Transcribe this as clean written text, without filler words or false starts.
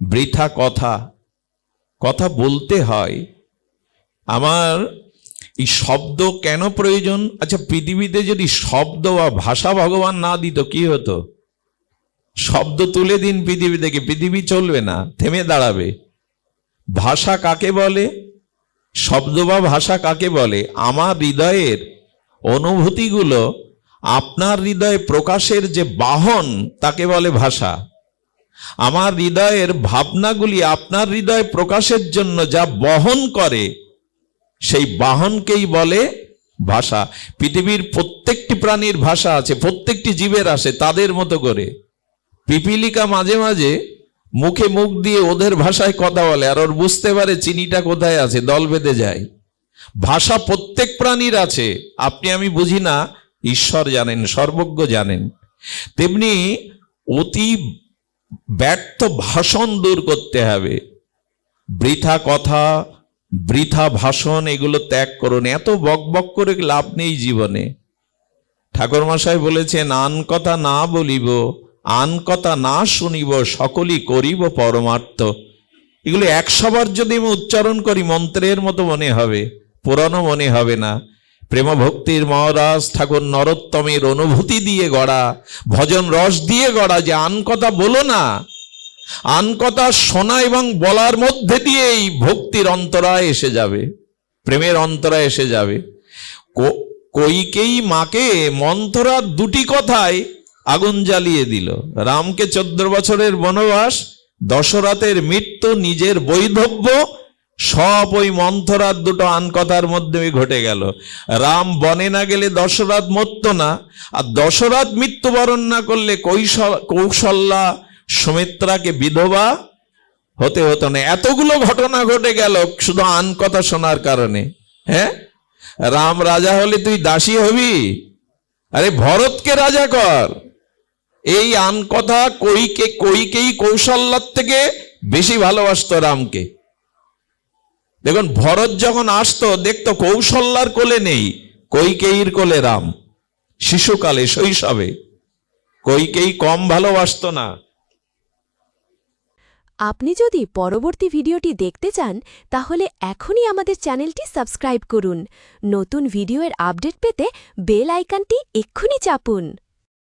বৃথা কথা, কথা বলতে হয়। আমার এই শব্দ কেন প্রয়োজন? আচ্ছা, পৃথিবীতে যদি শব্দ বা ভাষা ভগবান না দিত কি হতো? শব্দ তুলে দিন পৃথিবী থেকে, পৃথিবী চলবে না, থেমে দাঁড়াবে। ভাষা কাকে বলে? শব্দ বা ভাষা কাকে বলে? আমার হৃদয়ের অনুভূতিগুলো আপনার হৃদয়ে প্রকাশের যে বাহন, তাকে বলে ভাষা। আমার হৃদয়ের ভাবনাগুলি আপনার হৃদয়ে প্রকাশের জন্য যা বহন করে, সেই বাহনকেই বলে ভাষা। পৃথিবীর প্রত্যেকটি প্রাণীর ভাষা আছে, প্রত্যেকটি জীবের আছে তাদের মতো করে। পিপিলিকা মাঝে মাঝে মুখে মুখ দিয়ে ওদের ভাষায় কথা বলে, আর ওর বুঝতে পারে চিনিটা কোথায় আছে, দল বেঁধে যায়। ভাষা প্রত্যেক প্রাণীর আছে, আপনি আমি বুঝি না, ঈশ্বর জানেন, সর্বজ্ঞ জানেন। তেমনি অতি ব্যর্থ ভাষণ দূর করতে হবে। বৃথা কথা, বৃথা ভাষণ, এগুলো ত্যাগ করুন। এত বক বক করে লাভ নেই জীবনে। ঠাকুরমশাই বলেছেন, আন কথা না বলিব, আন কথা না শুনিব, সকলই করিব পরমার্থ। এগুলো 100 বার যদি আমি উচ্চারণ করি মন্ত্রের মতো মনে হবে, পুরানো মনে হবে না। প্রেম ভক্তির মহারাজ ঠাকুর নরোত্তমের অনুভূতি দিয়ে গড়া, ভজন রস দিয়ে গড়া, যে আন কথা বলো না, আন কথা শোনা এবং বলার মধ্যে দিয়েই ভক্তির অন্তরায় এসে যাবে, প্রেমের অন্তরায় এসে যাবে। কইকেই মাকে মন্থরা দুটি কথায় আগুন জ্বালিয়ে দিল। রামকে 14 বছরের বনবাস, দশরথের মৃত্যু, নিজের বৈধব্য, সব ওই মন্থরার দুটো আন কথার মধ্যে ঘটে গেল। রাম বনে না গেলে দশরথ মরত না, আর দশরথ মৃত্যুবরণ না করলে কৌশল্যা সুমিত্রাকে বিধবা হতে হতো না। এতগুলো ঘটনা ঘটে গেল শুধু আন কথা শোনার কারণে। হ্যাঁ, রাম রাজা হলে তুই দাসী হবি? আরে ভরতকে রাজা কর। এই আন কথা কইকেই কৌশল্যার থেকে বেশি ভালোবাসতো রামকে। দেখুন, ভরত যখন আসতো দেখতো কৌশল্যার কোলে নেই, কইকেয়ীর কোলে রাম। শিশুকালে, শৈশবে কইকেয়ী কম ভালোবাসতো না। আপনি যদি পরবর্তী ভিডিওটি দেখতে চান তাহলে এখনই আমাদের চ্যানেলটি সাবস্ক্রাইব করুন। নতুন ভিডিওর আপডেট পেতে বেল আইকনটি এক্ষুনি চাপুন।